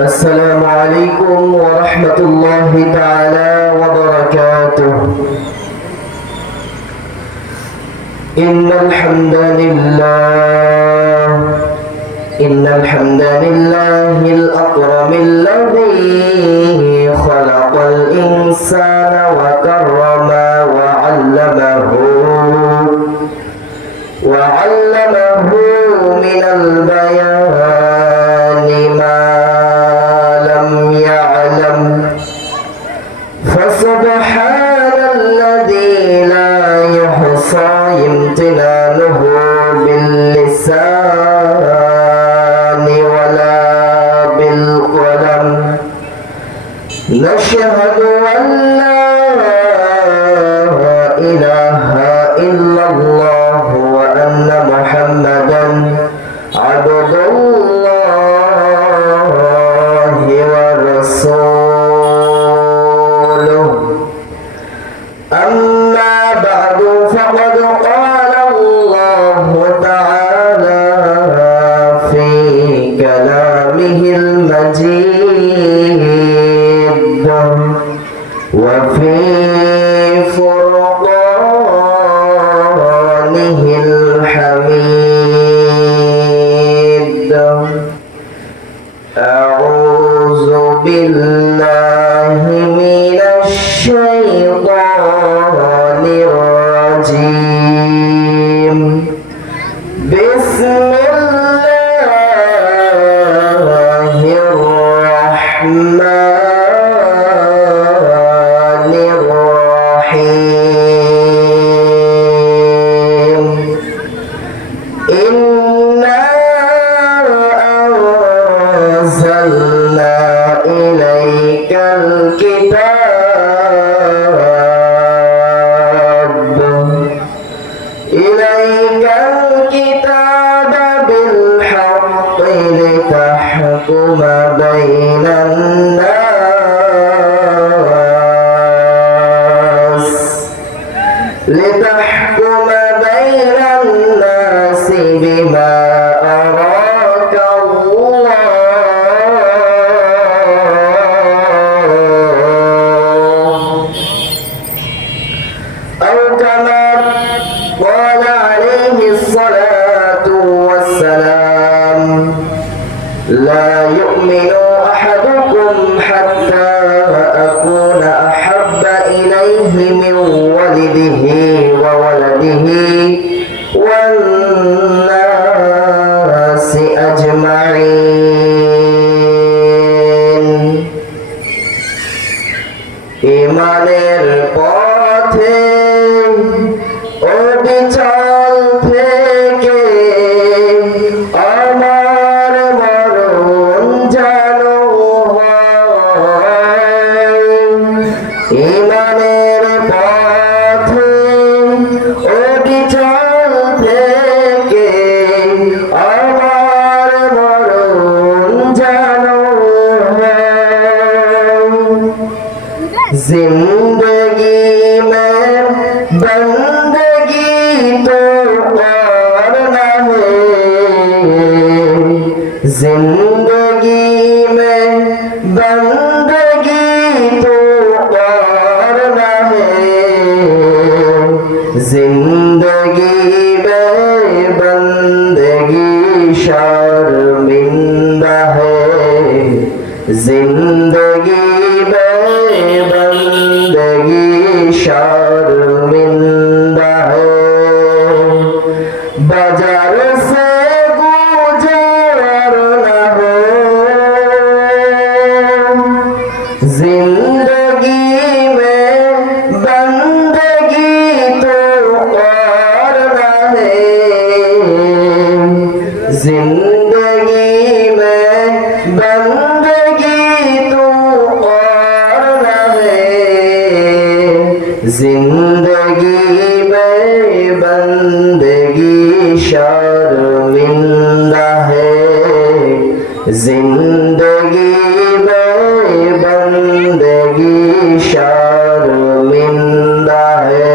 السلام عليكم ورحمة الله تعالى وبركاته. إن الحمد لله الأكرم الذي خلق الإنسان وكرم وعلمه من البيان ما لم يعلم، فسبحان الذي لا يحصى امتنانه باللسان ولا بالقلم. نشهد أن لا إله إلا الله وأن محمدا عبد الله ورسوله. أما بعد فقد قال الله تعالى في كلامه المجيد وفي فرقانه الحميد. أعوذ بالله من الشيطان الرجيم. بسم الله الرحمن الرحيم. إنا أنزلنا إليك الكتاب بالحق لتحكم بين الناس بما أراك الله، أو كما قال عليه الصلاة والسلام: لا يؤمن أحدكم حتى أكون أحب إليه من والده وولده والناس أجمعين। ইমানের পথে অবিচল থেকে আমার মরণ যেন হয়। ইমানের পথে অবিচল থেকে আমার মরণ যেন হয়। जिंदगी में बंदगी तो करना है, जिंदगी में बंदगी तो करना है, जिंदगी में बंदगी शर्मिंदा है, जिंदगी बंदगी शर्मिंदा है। बाजार से गुजर न हो, जिंदगी में बंदगी तो करना है, जिंदगी में बंदगी तो करना है, जिंदगी में बंदगी शर्मिंदा है, जिंदगी में बंदगी शर्मिंदा है।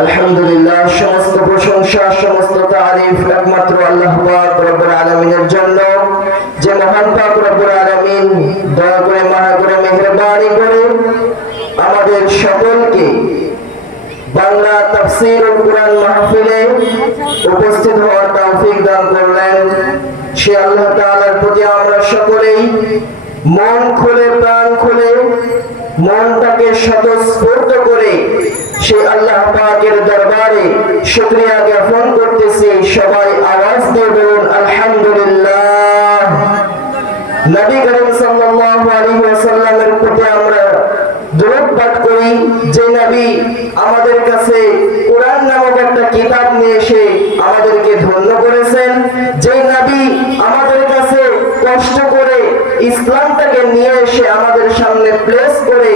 আলহামদুলিল্লাহ, সমস্ত প্রশংসা সমস্ত তারিফ একমাত্র আল্লাহ পাক রব্বুল আলামিনের জন্য। যে মহান পাক রব্বুল আলামিন দয়া করে মায়া করে মেহেরবানি করে আমাদের সকলকে বাংলা তাফসীরুল কুরআন মাহফিলে উপস্থিত হওয়ার তৌফিক দান করলেন। সে আল্লাহ তাআলার প্রতি আমরা সকলেই মন খুলে প্রাণ খুলে মনটাকে স্বতঃস্ফূর্ত করে সেই আল্লাহ পাকের দরবারে শুকরিয়া জ্ঞাপন করতেছি। সবাই আওয়াজ দিয়ে বলুন আলহামদুলিল্লাহ। নবী করিম সাল্লাল্লাহু আলাইহি ওয়াসাল্লামের প্রতি আমরা দরুদ পাঠ করি, যে নবী আমাদের কাছে কোরআন নামক একটা কিতাব নিয়ে এসে আমাদেরকে ধন্য করেছেন, যে নবী আমাদের কাছে কষ্ট করে ইসলামটাকে নিয়ে এসে আমাদের সামনে প্লেস করে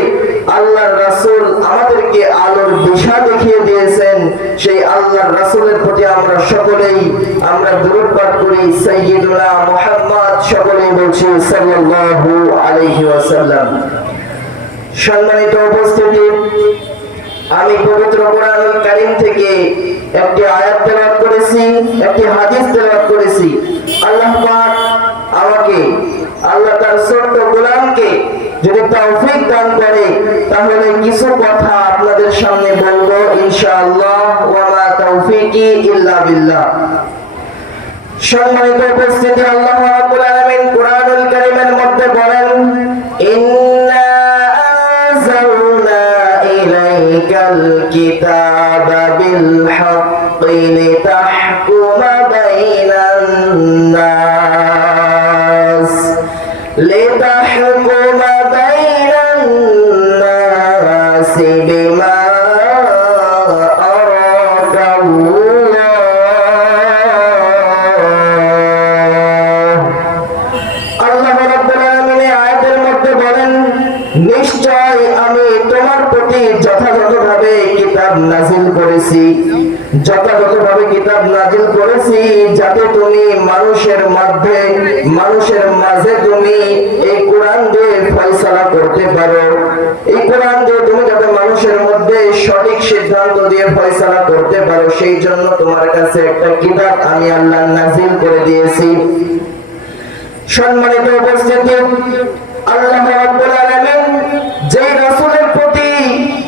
আল্লাহর রাসূল আমাদেরকে আলোর দিশা দেখিয়ে দিয়েছেন, সেই আল্লাহর রাসূলের প্রতি আমরা সকলেই আমরা দরুদ পাঠ করি। সাইয়্যিদুনা মুহাম্মদ, সকলেই বলছি সাল্লাল্লাহু আলাইহি ওয়াসাল্লাম। সম্মানিত উপস্থিতি, আমি পবিত্র কোরআনুল কারীম থেকে একটি আয়াত তেলাওয়াত করেছি, একটি হাদিস তেলাওয়াত করেছি। আল্লাহ পাক আমাকে, আল্লাহ তার ছোট্ট গোলামকে যদি তৌফিক দান করে তাহলে কিছু কথা আপনাদের সামনে বলবো ইনশাআল্লাহ। ওয়া মা তাওফীকি ইল্লা বিল্লাহ। সম্মানিত উপস্থিতি, আল্লাহ রাব্বুল আলামিন কোরআনুল কারীমের মধ্যে বলেন, ইন্না আনজালনা ইলাইকাল কিতাবা বিল হাক্কি লিতাহকুমা বাইনান নাস লিতাহকুমা বাইনান নাস বিমা নিশ্চয় আমি তোমার প্রতি যথাযথভাবে কিতাব নাযিল করেছি, যথাযথভাবে কিতাব নাযিল করেছি যাতে তুমি মানুষের মাঝে তুমি এই কোরআন দিয়ে ফয়সালা করতে পারো। এই কোরআন দিয়ে তুমি যাতে মানুষের মধ্যে সঠিক সিদ্ধান্ত দিয়ে ফয়সালা করতে পারো, সেই জন্য তোমার কাছে একটা কিতাব আমি আল্লাহ নাযিল করে দিয়েছি। সম্মানিত উপস্থিতি, আল্লাহ রাব্বুল আলামিন যেই রাসূলের প্রতি,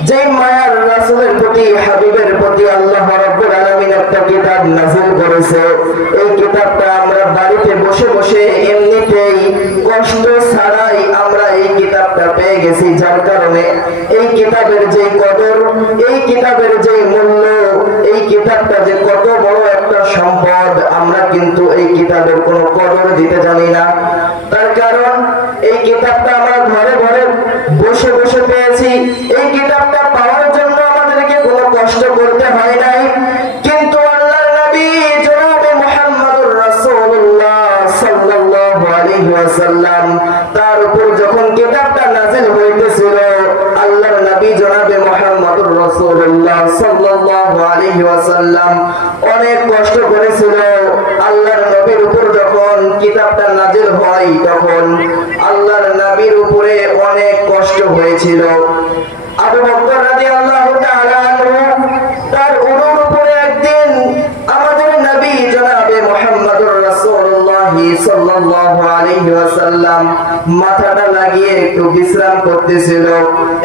যেই মায়ার রাসূলের প্রতি, হাবিবের প্রতি আল্লাহ রাব্বুল আলামিন একটা কিতাব নাযিল করেছে, এই কিতাবটা আমরা বাড়িতে বসে বসে এমনিতেই কষ্ট ছাড়াই আমরা এই কিতাবটা পেয়ে গেছি, যার কারণে এই কিতাবের যে কদর, এই কিতাবের যে মূল্য, এই কিতাবটা যে কত বড় একটা সম্পদ, আমরা কিন্তু এই কিতাবের কোনো কদর দিতে জানি না। তার কারণ এই কিতাবটা আমরা ঘরে ঘরে বসে বসে পেয়েছি। এই কিতাবটা পাওয়ার জন্য আমাদেরকে কোনো কষ্ট করতে হয় নাই, কিন্তু আল্লাহর নবী জনাবে মুহাম্মদুর রাসূলুল্লাহ সাল্লাল্লাহু আলাইহি ওয়াসাল্লাম তার উপর যখন কিতাবটা নাযিল হইতেছিল, আল্লাহর নবী জনাবে মুহাম্মদুর রাসূলুল্লাহ সাল্লাল্লাহু আলাইহি ওয়াসাল্লাম অনেক কষ্ট করেছিল। আল্লাহর নবীর উপর যখন কিতাবটা নাযিল হয় তখন আল্লাহর নবীর উপরে অনেক কষ্ট হয়েছিল। আবু বকর রাদিয়াল্লাহু তাআলা আনহু তার উরুর উপরে একদিন আমাদের নবী জনাবে মুহাম্মদুর রাসূলুল্লাহ সাল্লাল্লাহু আলাইহি ওয়াসাল্লাম মাথাটা লাগিয়ে একটু বিশ্রাম করতেছিল।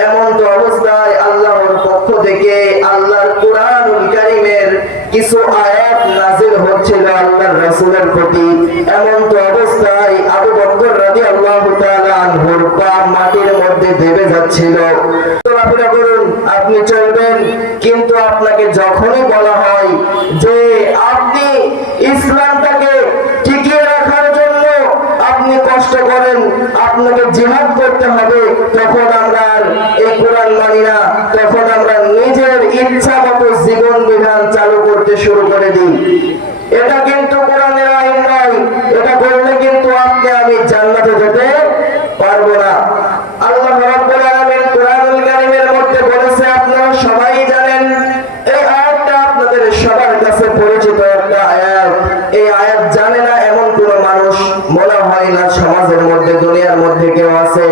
এমন তো অবস্থায় আল্লাহর পক্ষ থেকে আল্লাহর কোরআনুল কারীমের কিছু আয়াত নাযিল হচ্ছিল আল্লাহর রাসূলের প্রতি। এমন তো অবস্থায় আবু বকর রাদিয়াল্লাহু তাআলা আনহুর পা মাটির মধ্যে দেবে যাচ্ছিল। চলাফেরা করুন, আপনি চলবেন, কিন্তু আপনাকে যখনই বলা হয় যে আপনি ইসলামটাকে টিকিয়ে রাখার জন্য আপনি কষ্ট করেন, আপনাকে জিহাদ করতে হবে, তখন আমরা এই কোরআন মানি না, তখন আমরা নিজের ইচ্ছা মতো জীবন বিধান চালু করতে শুরু করে দিই। এটা কিন্তু কোরআনের আইন নয়, এটা করলে কিন্তু আপনি আমি জান্নাতে যেতে পারবো না। আল্লাহ রাব্বুল আলামিন কোরআনুল কারীমের মধ্যে বলেছে, আপনারা সবাই জানেন, এই আয়াতটা আপনাদের সবার কাছে পরিচিত একটা আয়াত। এই আয়াত জানে না এমন কোন মানুষ মনে হয় না সমাজের মধ্যে, দুনিয়ার মধ্যে কেউ আছে।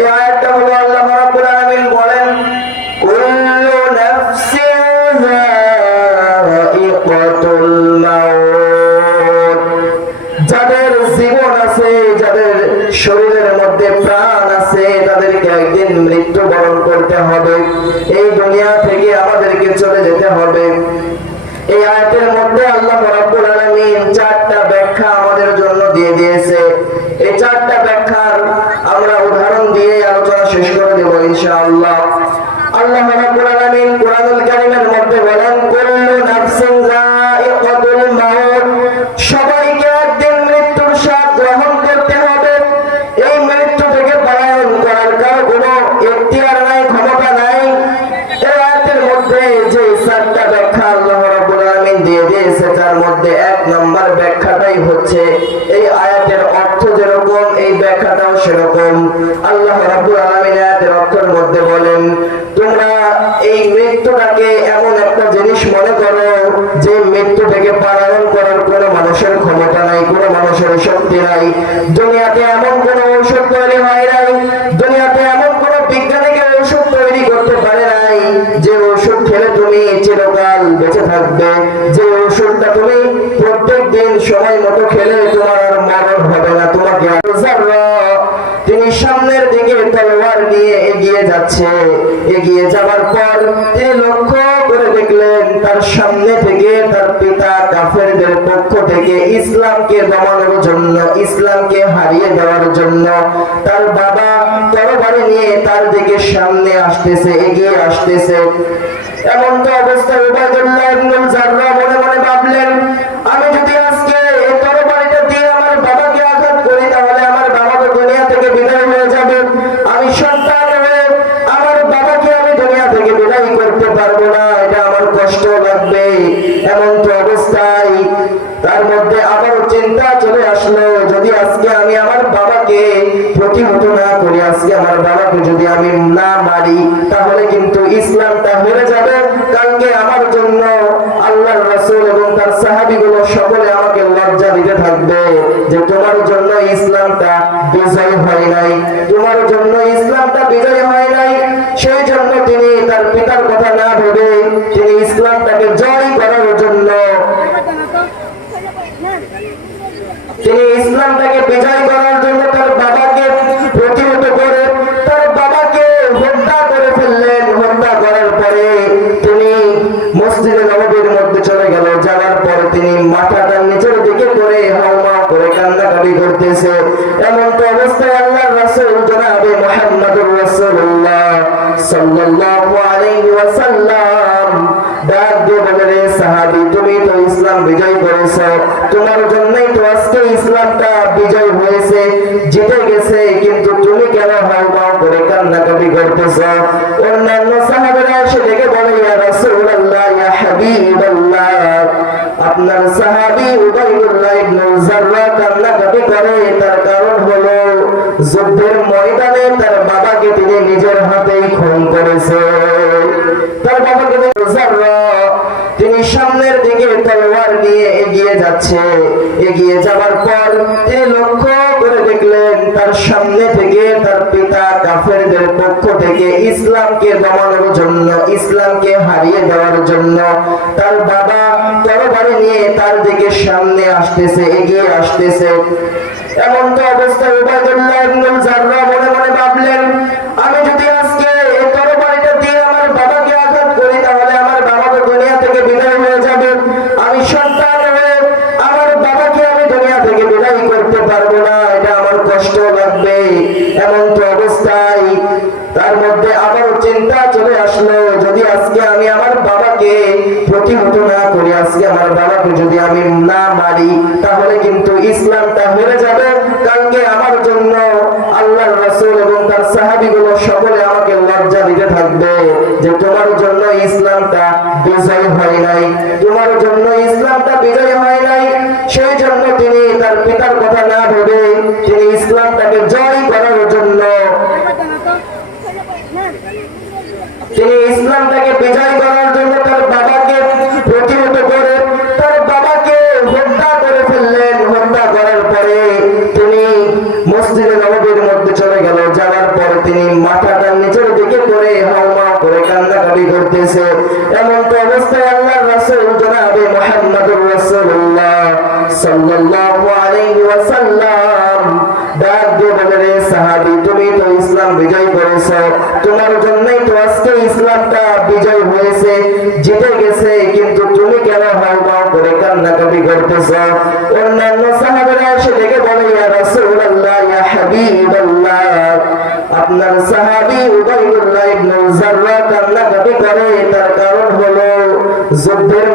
এই আয়াতটা হলো আল্লাহ রাব্বুল আলামিন বলেন, কুল্লু নাফসিন যায়িকাতুল মাউত, যাদের জীবন আছে ব্যাখ্যাটাই হচ্ছে এই আয়াতের অর্থ যেরকম এই ব্যাখ্যাটাও সেরকম। আল্লাহ রাব্বুল আলামিন আয়াতের অর্থের মধ্যে বলেন, তোমরা এই মৃত্যুটাকে এমন একটা জিনিস মনে করো যে মৃত্যু থেকে পালায়ন করার কোনো মানুষের ক্ষমতা নাই, কোনো মানুষের শক্তি নাই। দুনিয়াতে এমন কোনো ঔষধ তৈরি হয় নাই, দুনিয়াতে এমন কোনো বিজ্ঞানীকে ঔষধ তৈরি করতে পারে নাই যে ওষুধ খেলে তুমি চিরকাল বেঁচে থাকবে, যে ওষুধটা তুমি প্রত্যেক দিন সময় মতো খেলে তোমার আর মরণ হবে না। তোমাকে তিনি সামনের দিকে তলোয়ার নিয়ে এগিয়ে যাচ্ছে। এগিয়ে যাওয়ার পর তিনি লক্ষ্য করে দেখলেন তার সামনে থেকে তার পিতা কাফেরদের পক্ষ থেকে ইসলামকে দমানোর জন্য, ইসলামকে হারিয়ে দেওয়ার জন্য তার বাবা তরবারি নিয়ে তার দিকে সামনে আসতেছে, এগিয়ে আসতেছে। এমন তো অবস্থায় উবাইদুল্লাহ ইবনে জাররা মনে মনে ভাবলেন, আমি যদি আজকে এই তরবারিটা দিয়ে আমার বাবাকে আঘাত করি তাহলে আমার বাবা তো দুনিয়া থেকে বিদায় হয়ে যাবে। আমি সন্তান হয়ে আমার বাবাকে আমি দুনিয়া থেকে বিদায় করতে পারবো না, এটা আমার কষ্ট লাগবে। এমন তো অবস্থায় তার মধ্যে আবারও চিন্তা চলে আসলো, যদি আজকে আমি আমার বাবাকে প্রতিহত না করি, আজকে আমার বাবাকে যদি আমি না মারি তাহলে কিন্তু ইসলামটা হেরে যাবে। কালকে আমার জন্য আল্লাহর রাসূল এবং তার সাহাবীগুলো সকলে আমাকে লজ্জা দিতে থাকবে যে তোমার জন্য ইসলামটা বিজয় হয় নাই, তোমার জন্য ইসলামটা বিজয় হয় নাই। সেই জন্য তিনি তার পিতার কথা না ভেবে তিনি ইসলামটাকে জয় করার জন্য, তিনি ইসলামটাকে বিজয় করার জন্য তার বাবাকে প্রতিহত করে তার বাবাকে হত্যা করে ফেললেন। হত্যা করার পরে তিনি মসজিদে নববীর মধ্যে চলে গেল। যাওয়ার পরে তিনি মাথাটা নিচের দিকে করে হাওমা করে কান্নাকাটি করতেছে। এমন তো অবস্থায় আল্লাহর রাসূল জনাবে মুহাম্মদুর রাসূলুল্লাহ সাল্লাল্লাহু আলাইহি ওয়াসাল্লাম ডাক দিয়ে বলে, রে সাহাবী, তুমি তো ইসলাম বিজয় করেছো, তোমার জন্যই তো আজকে ইসলামটা বিজয় হয়েছে, জিতে গেছে, কিন্তু তুমি কেন হাওমা করে কান্নাকাটি করতেছো? অন্যান্য সাহাবীরা এসে দেখে বলে, ইয়া রাসূলুল্লাহ, ইয়া হাবিবাল্লাহ, আপনার সাহাবী উবাইদুল্লাহ ইবনে জাররা কান্নাকাটি করে, তার কারণ হলো যুদ্ধের ময়দানে তার বাবাকে তিনি নিজের হাতেই খুন করেছে। তার বাবাকে জাররা তিনি সামনের দিকে তলোয়ার নিয়ে এগিয়ে যাচ্ছে। এগিয়ে যাওয়ার পর তিনি লক্ষ্য করে দেখলেন তার সামনে থেকে তার পিতা কাফেরদের পক্ষ থেকে ইসলামকে দমানোর জন্য, ইসলামকে হারিয়ে দেওয়ার জন্য তার বাবা তরবারি নিয়ে তার দিকে সামনে আসতেছে, এগিয়ে আসতেছে। এমন তো অবস্থায় উবাইদুল্লাহ ইবনে জাররা মনে মনে ভাবলেন, আমি যদি আজকে এই তরবারিটা দিয়ে আমার বাবাকে আঘাত করি তাহলে আমার বাবা তো দুনিয়া থেকে বিদায় হয়ে যাবে। আমি সন্তান হয়ে আমার বাবাকে আমি দুনিয়া থেকে বিদায় করতে পারবো না, এটা আমার কষ্ট লাগবে। এমন তো অবস্থায় তার মধ্যে আবারও চিন্তা চলে আসলো, যদি আজকে আমি আমার বাবাকে প্রতিহত না করি, আজকে আমার বাবাকে যদি আমি না মারি তাহলে কিন্তু ইসলামটা হেরে যাবে। কালকে আমার জন্য আল্লাহর রাসূল এবং তার সাহাবীগুলো সকলে আমাকে লজ্জা দিতে থাকবে যে তোমার জন্য ইসলামটা বিজয় হয় নাই, তোমার জন্য ইসলামটা বিজয় হয় নাই। সেই জন্য তিনি তার পিতার কথা না ভেবে তিনি ইসলামটাকে জয় করার জন্য, তিনি ইসলামটাকে বিজয় করার জন্য তার বাবাকে প্রতিহত করে তার বাবাকে হত্যা করে ফেললেন। হত্যা করার পরে তিনি মসজিদে নববীর মধ্যে চলে গেল। যাওয়ার পরে তিনি মাথাটা নিচের দিকে করে হাওমা করে কান্নাকাটি করতেছে। এমন তো অবস্থায় আল্লাহর রাসূল জনাবে মুহাম্মদুর রাসূলুল্লাহ সাল্লাল্লাহু আলাইহি ওয়াসাল্লাম ডাক দিয়ে বলে, রে সাহাবী, তুমি তো ইসলাম বিজয় করেছো, তোমার জন্যই তো আজকে ইসলামটা বিজয় হয়েছে, জিতে গেছে, কিন্তু তুমি কেন হাওমা করে কান্নাকাটি করতেছো? অন্যান্য সাহাবীরা এসে দেখে বলে, ইয়া রাসূলুল্লাহ, ইয়া হাবিবাল্লাহ, আপনার সাহাবী উবাইদুল্লাহ ইবনে জাররা কান্নাকাটি করে, তার কারণ হলো যুদ্ধের